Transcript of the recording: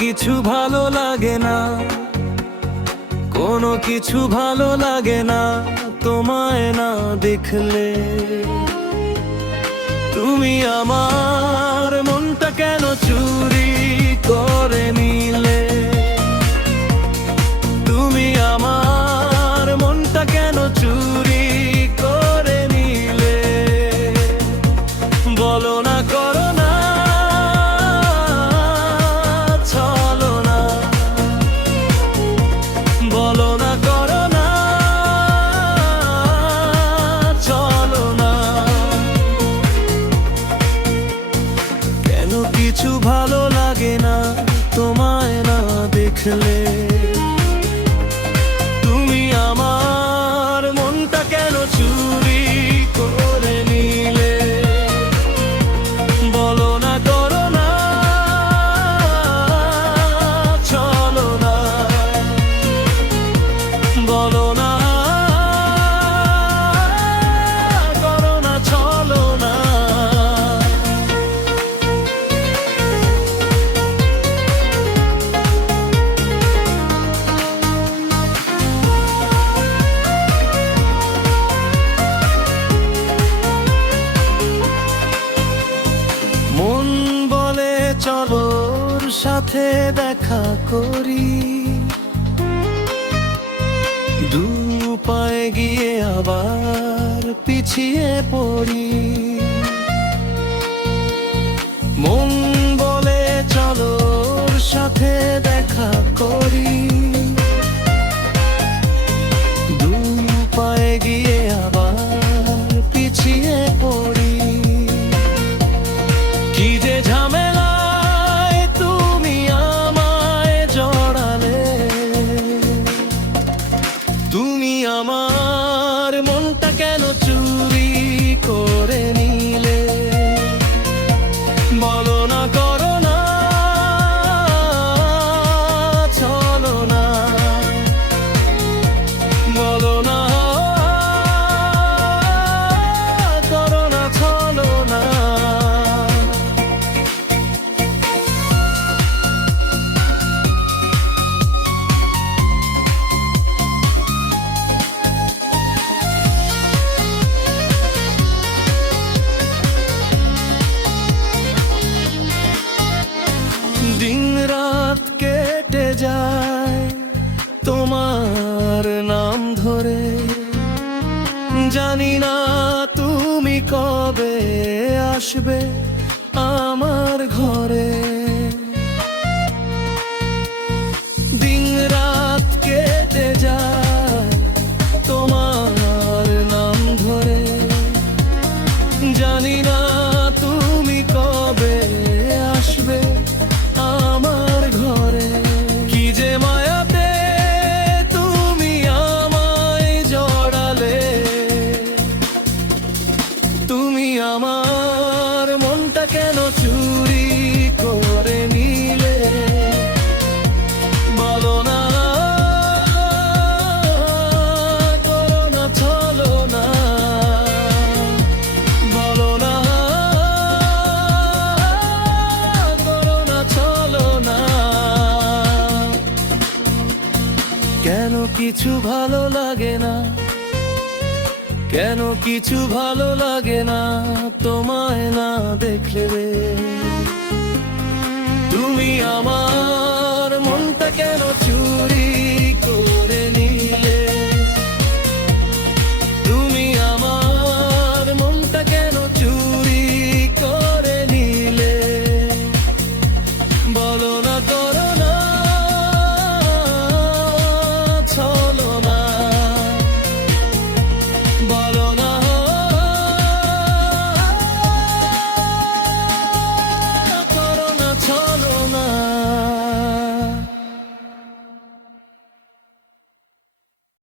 কিছু ভালো লাগে না, কোনো কিছু ভালো লাগে না তোমায় না দেখলে। তুমি আমার মনটা কেন চুরি করে নিলে? তুমি আমার মনটা কেন চুরি করে নিলে? বলো না, করো না, চলো না, বলো না, করো না, চলো না। কেন কিছু ভালো লাগে না তোমায় না দেখলে? তুমি আমার মনটা কেন চুরি করে নিলে? বলো না, করো না, চলো না, বলো না, করো না, চলো না। মন বলে চলো ওর সাথে দেখা করি, দু পায়ে গিয়ে আবার পিছিয়ে পড়ি। মন বলে চলো ওর সাথে দেখা করি, দু পায়ে গিয়ে আবার পিছিয়ে পড়ি। কি যে ঝামেলায় তুমি আমায় জড়ালে, তুমি আমার মনটা কেন চুরি করে নিলে? বলো না, করো না, চলো না, বলো না, করো না, চলো না। দিন রাত কেটে যায় তোমার নাম ধরে, জানি না তুমি কবে আসবে আমার ঘরে। দিন রাত কেটে যায় তোমার নাম ধরে, জানি না তুমি কবে আসবে আমার ঘরে। কি যে মায়াতে তুমি আমায় জড়ালে, তুমি আমার মনটা কেন চুরি করে নিলে? বলো না, করো না, চলো না, বলো না, করো না, চলো না। কেন কিছু ভালো লাগে না, কেন কিছু ভালো লাগে না তোমায় না দেখলে? তুমি আমার মনটা কেন চুরি করে নিলে?